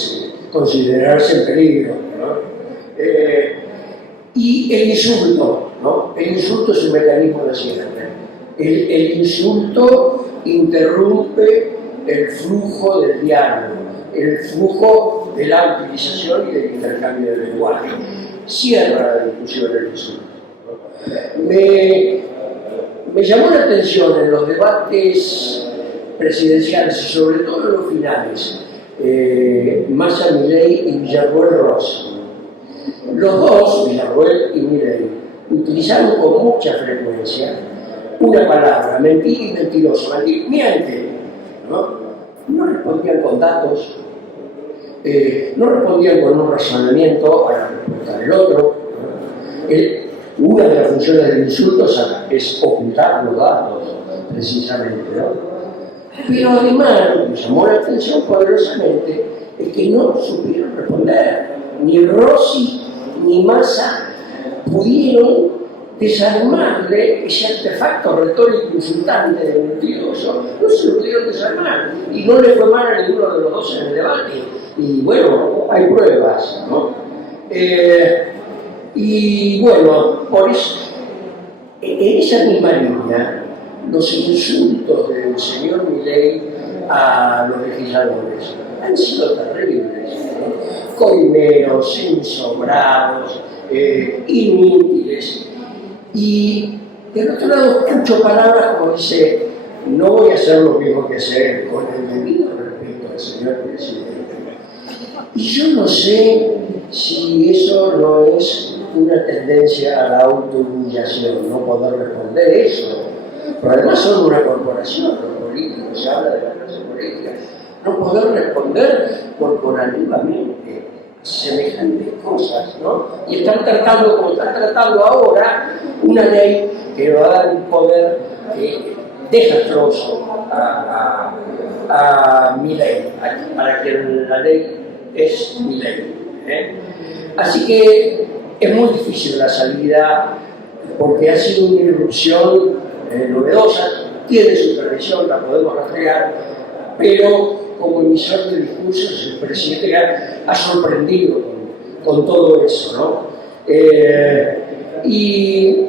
considerarse en peligro, ¿no? Y el insulto, ¿no? El insulto es un mecanismo de cierre. El insulto interrumpe el flujo del diálogo, el flujo de la utilización y del intercambio del lenguaje. Cierra la discusión del insulto, ¿no? Me llamó la atención en los debates presidenciales y sobre todo en los finales, Massa Milei y Villarruel Rossi. Los dos, Villarruel y Milei, utilizaron con mucha frecuencia una palabra, mentir y mentiroso, miente, ¿no? No respondían con datos, no respondían con un razonamiento a la respuesta del otro, ¿no? Una de las funciones del insulto es ocultar los datos, precisamente, ¿no? Pero además, lo que me llamó la atención poderosamente es que no supieron responder. Ni Rossi ni Massa pudieron desarmarle ese artefacto retórico insultante de mentiroso. No se lo pudieron desarmar. Y no le fue mal a ninguno de los dos en el debate. Y bueno, hay pruebas, ¿no? Y bueno, por eso, en esa misma línea, los insultos del señor Milei a los legisladores han sido terribles, ¿no? Coimeros, ensobrados, inútiles. Y del otro lado escucho palabras como dice, no voy a hacer lo mismo que hacer con el debido respeto al señor presidente. Y yo no sé si eso no es una tendencia a la autohumillación, no poder responder eso. Pero además son una corporación, los políticos, se habla de la clase política, no poder responder corporativamente semejantes cosas, ¿no? Y están tratando, como están tratando ahora, una ley que va a dar un poder desastroso a Milei, para quien la ley es Milei. Así que es muy difícil la salida porque ha sido una irrupción novedosa, tiene supervisión, la podemos rastrear, pero como emisor de discursos el presidente ha sorprendido con todo eso, ¿no? Y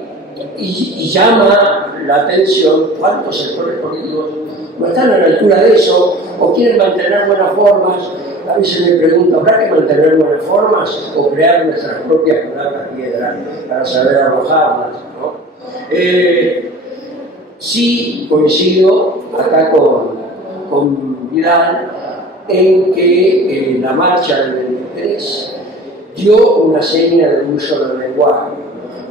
llama la atención cuántos sectores políticos no están a la altura de eso o quieren mantener buenas formas. A veces me pregunto, ¿habrá que mantener buenas formas o crear nuestras propias palabras piedra para saber arrojarlas, ¿no? Sí coincido acá con Vidal en que la marcha del 23 dio una seña de uso del lenguaje,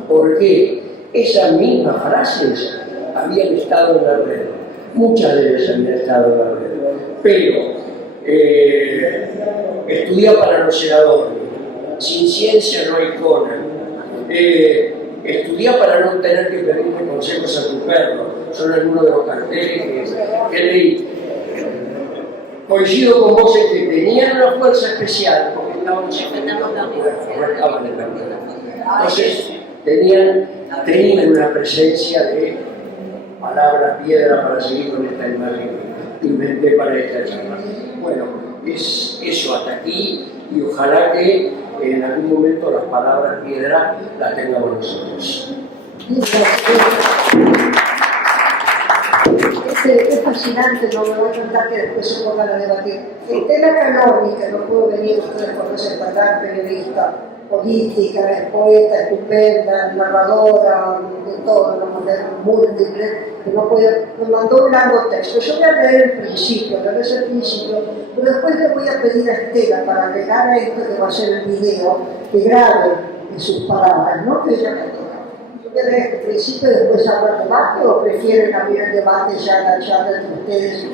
porque esas mismas frases habían estado en la red, muchas de ellas habían estado en la red, pero estudia para los senadores, sin ciencia no hay Conan, estudia para no tener que pedirle consejos a tu perro, son algunos de los carteles que leí. Coincido con vos en que tenían una fuerza especial, porque estaban en la universidad. Entonces, tenían una presencia de palabra piedra para seguir con esta imagen que inventé para esta charla. Bueno, es eso hasta aquí y ojalá que en algún momento las palabras piedra las tengamos nosotros. Es fascinante, no me voy a contar que después se pongan a debatir. Estela Canoni, que no pudo venir, ustedes conocen, ¿verdad? Periodista, política, es poeta, estupenda, narradora, de todo, una mujer múltiple, que no puede, me mandó un largo texto. Yo voy a leer el principio, pero es el principio, pero después le voy a pedir a Estela, para agregar a esto que va a ser el video, que grabe en sus palabras, ¿no? Que ella me toca. ¿Quieren el principio y después hablar el debate o prefieren abrir el debate ya la charla entre ustedes?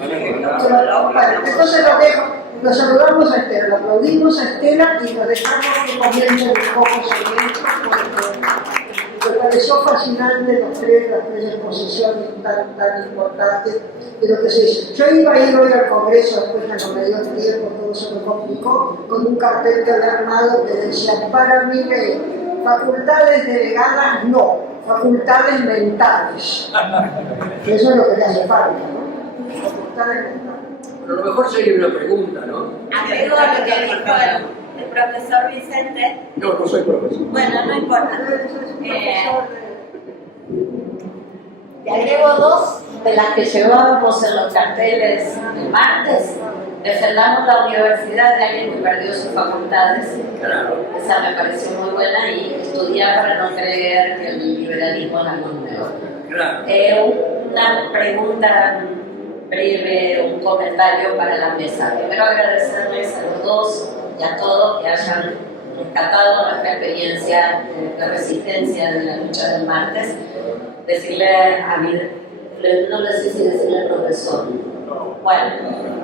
Entonces lo dejo, nos saludamos a Estela, lo aplaudimos a Estela y nos dejamos que comience un poco sobre esto porque me pareció fascinante las tres exposiciones tan importantes de lo que se dice. Yo iba a ir hoy al Congreso, después ya no me dio tiempo, todo se me complicó, con un cartel que había armado que decía, para mi ley, facultades delegadas no, facultades mentales. Eso es lo que le hace falta, ¿no? Facultades mentales. Pero a lo mejor sería una pregunta, ¿no? Agrego a lo que dijo el profesor Vicente. No, no soy profesor. Bueno, no importa. Y agrego dos de las que llevábamos en los carteles el martes. Defendamos la universidad de alguien que perdió sus facultades. Claro. Esa me pareció muy buena y estudiar para no creer que el liberalismo es algo nuevo. Claro. Una pregunta breve, un comentario para la mesa. Primero agradecerles a los dos y a todos que hayan rescatado nuestra experiencia de resistencia de la lucha del martes. Decirle a mí, no sé si decirle al profesor, bueno,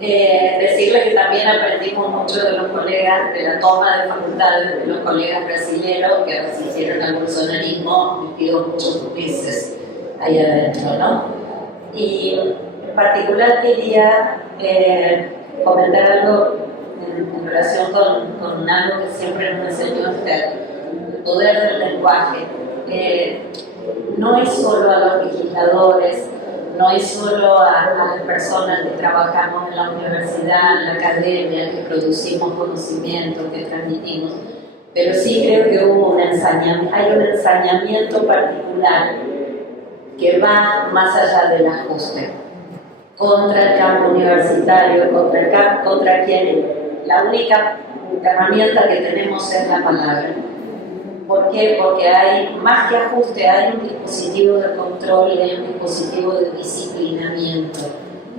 decirle que también aprendimos mucho de los colegas de la toma de facultades, de los colegas brasileños que resistieron al bolsonarismo y pido muchos meses ahí adentro, ¿no? Y en particular quería comentar algo en relación con algo que siempre nos enseñó usted, el poder del lenguaje. No es solo a los legisladores, no es solo a las personas que trabajamos en la universidad, en la academia, que producimos conocimiento, que transmitimos, pero sí creo que hay un ensañamiento particular que va más allá del ajuste, contra el campo universitario, contra quien la única herramienta que tenemos es la palabra. ¿Por qué? Porque hay, más que ajuste, hay un dispositivo de control y hay un dispositivo de disciplinamiento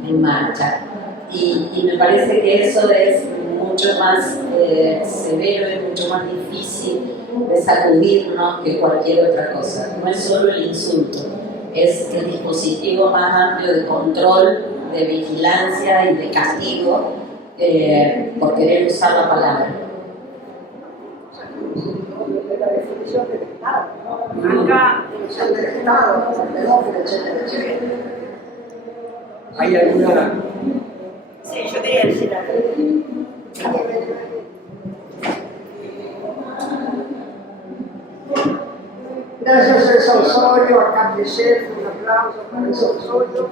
en marcha. Y me parece que eso es mucho más severo y mucho más difícil de sacudirnos que cualquier otra cosa. No es solo el insulto, es el dispositivo más amplio de control, de vigilancia y de castigo por querer usar la palabra. La definición del Estado, ¿no? Acá, definición del Estado, etcétera. ¿Hay alguna? Sí, yo quería decir algo. Gracias a Elsa Osorio, a Campichef, un aplauso para Elsa Osorio.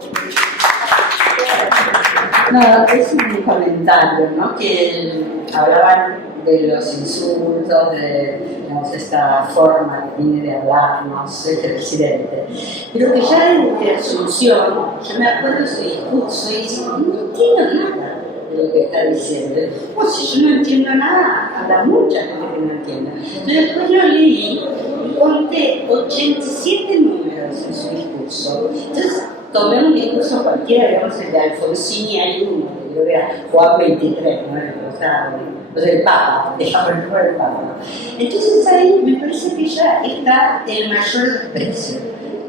No, es un comentario, ¿no? Que hablaban de los insultos, de digamos, esta forma que tiene de hablarnos el presidente. Pero que ya en Asunción, yo me acuerdo de su discurso y digo, no entiendo nada de lo que está diciendo. O si yo no entiendo nada, habrá mucha gente que no entienda. Entonces después lo leí y conté 87 números en su discurso. Entonces tomé un discurso cualquiera, digamos el de Alfonsini hay uno, que creo que era Juan 23, ¿no? O sea, el Papa, dejamos el nombre del Papa. Entonces ahí me parece que ya está el mayor desprecio.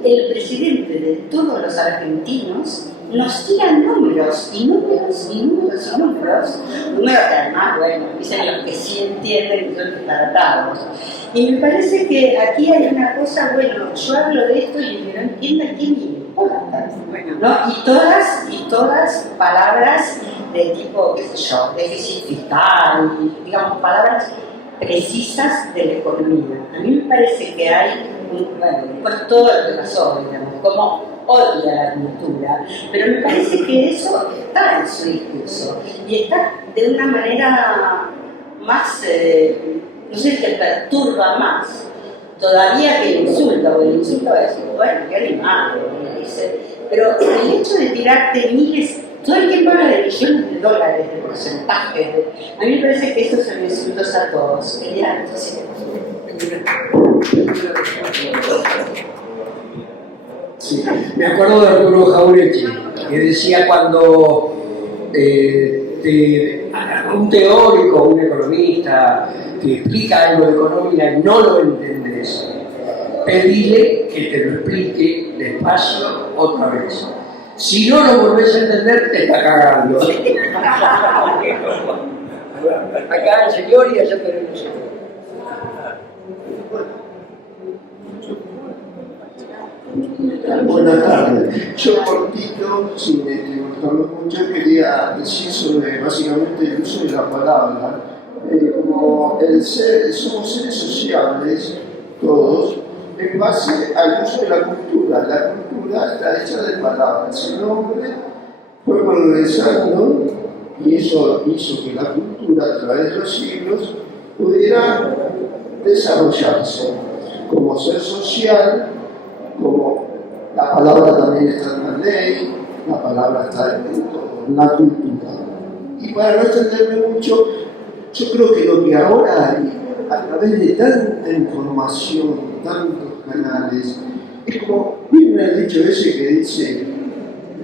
El presidente de todos los argentinos nos tira números y números y números y números que además, bueno, dicen los que sí entienden y son destaratados. Y me parece que aquí hay una cosa, bueno, yo hablo de esto y el que no entienda quién me importa, ¿no? Y todas palabras de tipo, qué sé yo, déficit fiscal, y, digamos, palabras precisas de la economía. A mí me parece que hay, bueno, después todo lo que pasó, digamos, como odia la cultura, pero me parece que eso está en su discurso y está de una manera más, no sé, que perturba más todavía que el insulto, porque el insulto va a decir, bueno, qué animal, dice, pero el hecho de tirarte miles, todo el tiempo habla de millones de dólares, de porcentajes, a mí me parece que esos son insultos a todos. Quería, entonces, sí. Me acuerdo de Arturo Jauretche, que decía cuando un teórico, un economista que explica algo de economía y no lo entendés, pedile que te lo explique despacio otra vez. Si no lo volvés a entender, te está cagando. Acá el señor y allá tenemos el señor. Buenas tardes. Yo cortito, sin cortarlo mucho, quería decir sobre básicamente el uso de la palabra. Como somos seres sociables, todos, en base al uso de la cultura. La cultura está hecha de palabras. El hombre fue progresando y eso hizo que la cultura a través de los siglos pudiera desarrollarse como ser social, como la palabra también está en la ley, la palabra está en la cultura. Y para no extenderme mucho, yo creo que lo que ahora hay, a través de tanta información, tantos canales, es como, miren el dicho ese que dice,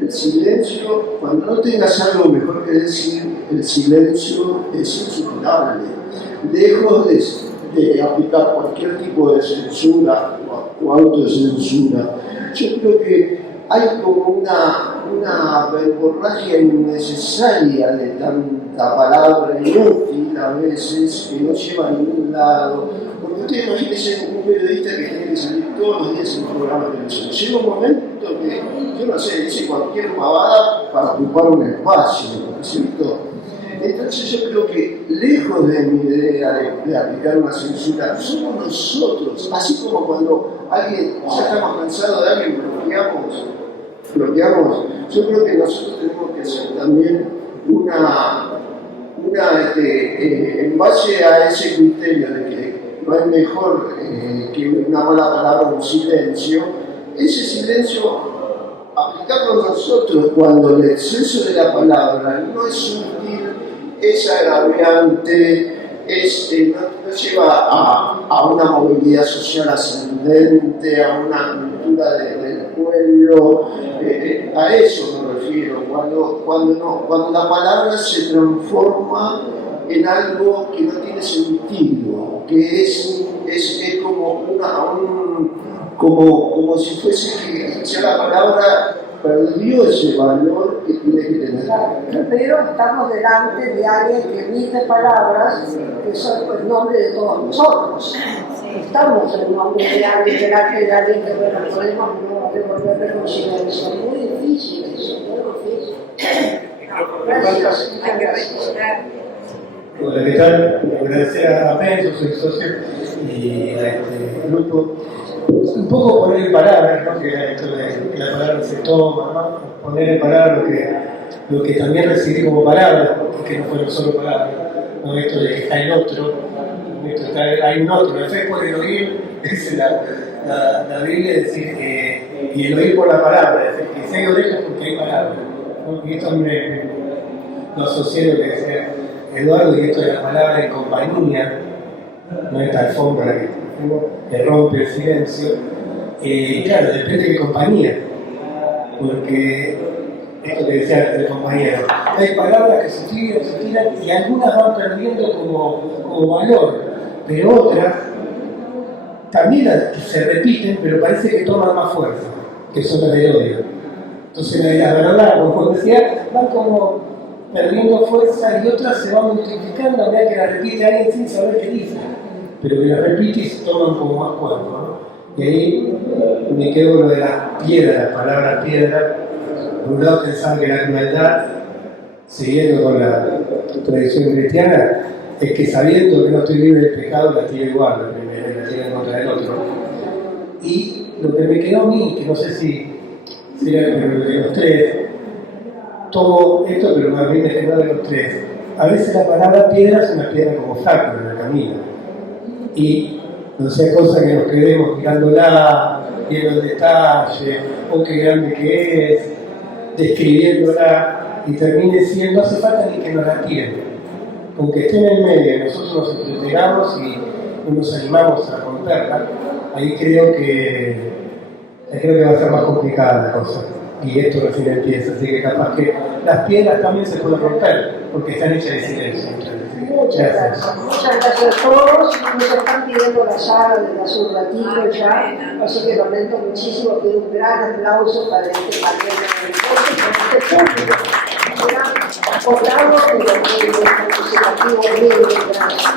el silencio, cuando no tengas algo mejor que decir, el silencio es insuperable. Lejos de aplicar cualquier tipo de censura o autocensura, yo creo que hay como una verborragia innecesaria de tanta palabra inútil a veces que no lleva a ningún lado. Porque usted imagínese un periodista que tiene que salir todos los días en un programa de televisión. Llega un momento que, yo no sé, dice cualquier pavada para ocupar un espacio, ¿no es cierto? Entonces yo creo que lejos de mi idea de aplicar una censura, somos nosotros, así como cuando alguien, ya estamos cansados de alguien, bloqueamos, yo creo que nosotros tenemos que hacer también en base a ese criterio de que no hay mejor que una mala palabra o un silencio, ese silencio aplicarlo nosotros cuando el exceso de la palabra no es sutil, es agraviante, no lleva a una movilidad social ascendente, a una cultura del pueblo, a eso me refiero, cuando la palabra se transforma en algo que no tiene sentido, que es como si fuese que ya la palabra perdió ese valor que tiene que tener. Pero estamos delante de alguien que emite palabras que son el nombre de todos nosotros. Estamos en el nombre de alguien, delante de alguien que bueno, podemos no devolverle con silencio. Muy difícil eso, muy difícil. Gracias. Hola, ¿qué tal? Agradecer a Mel, soy socio, y a este grupo un poco poner en palabras, ¿no? Que esto de que la palabra se toma, ¿no? Poner en palabras lo que también recibí como palabras, porque no fueron solo palabras, ¿no? Esto de que está el otro, esto hay un otro, la fe por el oír, dice la Biblia, es decir, y el oír por la palabra, es decir, que si hay orejas porque hay palabras, ¿no? Y esto lo asocié a lo que decía Eduardo, y esto de la palabra en compañía, no esta alfombra que rompe el silencio, claro, depende de qué compañía, porque esto que decía el compañero, hay palabras que se tiran y algunas van perdiendo como valor, pero otras también se repiten, pero parece que toman más fuerza, que son las del odio. Entonces la verdad, como decía, van como perdiendo fuerza y otras se van multiplicando a medida que la repite alguien sin saber qué dice, pero que la repite y se toman como más cuerpo, ¿no? Y ahí me quedo lo de las piedras, la palabra piedra. Por un lado pensaba que la crueldad, siguiendo con la tradición cristiana, es que sabiendo que no estoy libre del pecado, la tiro igual, la tiro en contra del otro. Y lo que me quedó a mí, que no sé si era de los tres, tomo esto, pero más bien me quedó de los tres. A veces la palabra piedra es una piedra como obstáculo en el camino. Y no sea cosa que nos quedemos mirándola, viendo el detalle, o qué grande que es, describiéndola, y termine siendo, no hace falta ni que nos la tiren. Con que esté en el medio, nosotros nos entregamos y nos animamos a romperla, ahí creo que va a ser más complicada la cosa. Y esto recién empieza, así que capaz que las piedras también se pueden romper, porque están hechas de silencio. Muchas gracias. Muchas gracias a todos. Nos están pidiendo la sala desde hace un ratito ya, así que lamento muchísimo. Pido un gran aplauso para este panel de este público. Un gran aplauso de los participativo libre. Gracias.